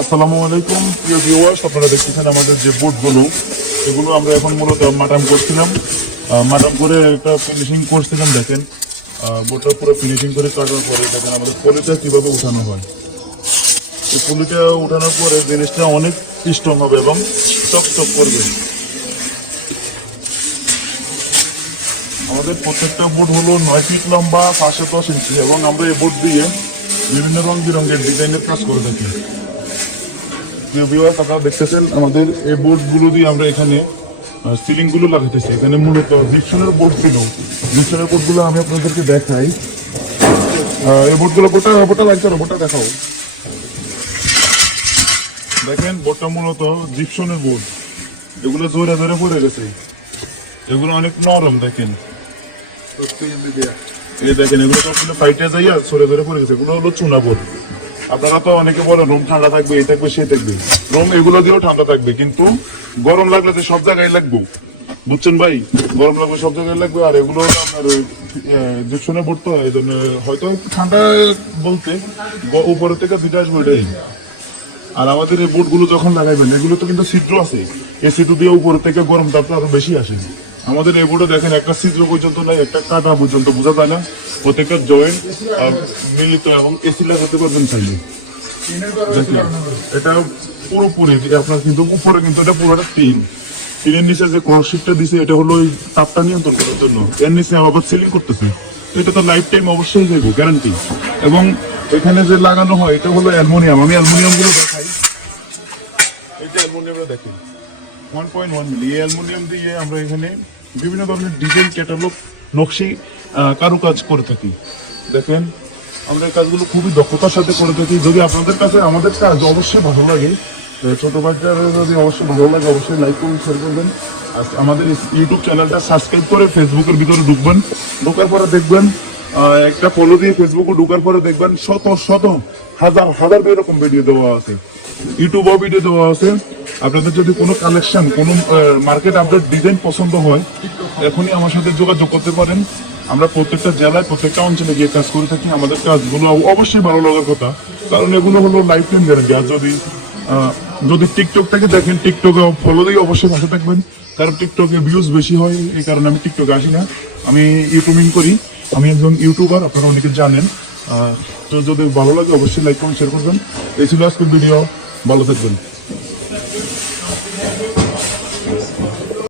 আসসালামু আলাইকুম প্রিয় ভিউয়ার্স, আপনারা দেখতেছেন আমাদের যে বোটগুলো, এগুলো আমরা এখন মূলত মাটাম করছিলাম। মাটাম করে একটা ফিনিশিং করছিলাম। দেখেন বোটটা পুরো ফিনিশিং করে কাটার পরে দেখেন আমাদের পলিটা কীভাবে উঠানো হয়। এই পলিটা উঠানোর পরে জিনিসটা অনেক স্ট্রং হবে এবং চকচক করবে। আমাদের প্রত্যেকটা বোট হলো 9 ফিট লম্বা, 510 ইঞ্চি, এবং আমরা এই বোট দিয়ে বিভিন্ন রং বেরঙের ডিজাইনের কাজ করে থাকি। আপনারা দেখতেছেন আমাদের এই বোর্ডগুলো দিয়ে আমরা এখানে সিলিং গুলো লাগাইতেছি। এখানে মূলত জিপসনের বোর্ড ছিল। জিপসনের বোর্ডগুলো আমি আপনাদেরকে দেখাই। এই বোর্ডগুলো বোটা লাগছে না, বোটা দেখাও। দেখেন বোর্ডটা মূলত জিপসনের বোর্ড। এগুলো জোরে জোরে পড়ে গেছে, এগুলো অনেক নরম। দেখেন এই দেখেন এগুলো সবগুলো ফাইটে যাইয়া সরে ধরে পড়ে গেছে। এগুলো হলো চুনা বোর্ড। আপনারা তো অনেকে বলেন রুম ঠান্ডা থাকবে, এই থাকবে সেই থাকবে। রুম এগুলো দিয়েও ঠান্ডা থাকবে, কিন্তু গরম লাগলে তো সব জায়গায় লাগবে, বুঝছেন ভাই? গরম লাগবে সব জায়গায় লাগবে। আর এগুলো আপনার জিপসনের বোর্ড তো এই জন্য হয়তো ঠান্ডা বলতে উপরের থেকে দুইটা আসবে এটাই। আর আমাদের এই বোর্ডগুলো যখন লাগাইবেন, এগুলো তো কিন্তু ছিদ্র আছে, এই ছিদ্র দিয়ে উপর থেকে গরম তাপটা আরো বেশি আসে। আমাদের এই বোর্ডে দেখেন একটা ছিদ্র পর্যন্ত নাই, একটা কাটা পর্যন্ত বোঝা যায় না। প্রত্যেকটা জয়েন্ট মিলিত এবং এসি লাগাতে পারবেন চাইলে। এটা পুরোপুরি আপনার কিন্তু উপরে কিন্তু এটা পুরোটা টিনের নিচে যে ক্রসশিটটা দিছে, এটা হলো ওই তাপটা নিয়ন্ত্রণ করার জন্য। এর নিচে আবার সিলিং করতেছে। এটা তো লাইফ টাইম অবশ্যই দেবো, গ্যারান্টি। এবং এখানে যে লাগানো হয় এটা হলো অ্যালুমিনিয়াম। আমি অ্যালুমিনিয়াম গুলো দেখাই। এটা অ্যালুমিনিয়ামটা দেখেন 1.1 মিলি। এই অ্যালুমিনিয়াম দিয়ে আমরা এখানে বিভিন্ন ধরনের ডিজাইন, ক্যাটালগ, নকশি, কারুকাজ করে থাকি। দেখেন আমরা এই কাজগুলো খুবই দক্ষতার সাথে করে থাকি। যদি আপনাদের কাছে আমাদের কাজ অবশ্যই ভালো লাগে, ছোট বাচ্চারা যদি অবশ্যই ভালো লাগে, অবশ্যই লাইক করুন, শেয়ার করবেন। আর আমাদের ইউটিউব চ্যানেলটা সাবস্ক্রাইব করে ফেসবুকের ভিতরে ঢুকবেন। ঢোকার পরে দেখবেন একটা ফলো দিয়ে ফেসবুকে ঢোকার পরে দেখবেন শত শত হাজার হাজার এরকম ভিডিও দেওয়া আছে, ইউটিউবেও ভিডিও দেওয়া আছে। আপনাদের যদি কোনো কালেকশন, কোনো মার্কেট আপডেট ডিজাইন পছন্দ হয়, এখনই আমার সাথে যোগাযোগ করতে পারেন। আমরা প্রত্যেকটা জেলায়, প্রত্যেকটা অঞ্চলে গিয়ে কাজ করে থাকি। আমাদের কাজগুলো অবশ্যই ভালো লাগার কথা, কারণ এগুলো হলো লাইফ টাইম গ্যারান্টি। আর যদি টিকটক থেকে দেখেন, টিকটকে ফলো দিয়ে অবশ্যই পাশে থাকবেন, কারণ টিকটকে ভিউজ বেশি হয়। এই কারণে আমি টিকটকে আসি না, আমি ইউটিউবিং করি। আমি একজন ইউটিউবার, আপনারা অনেকে জানেন। তো যদি ভালো লাগে অবশ্যই লাইক করুন, শেয়ার করবেন। এই ছিল আজকের ভিডিও। ভালো থাকবেন।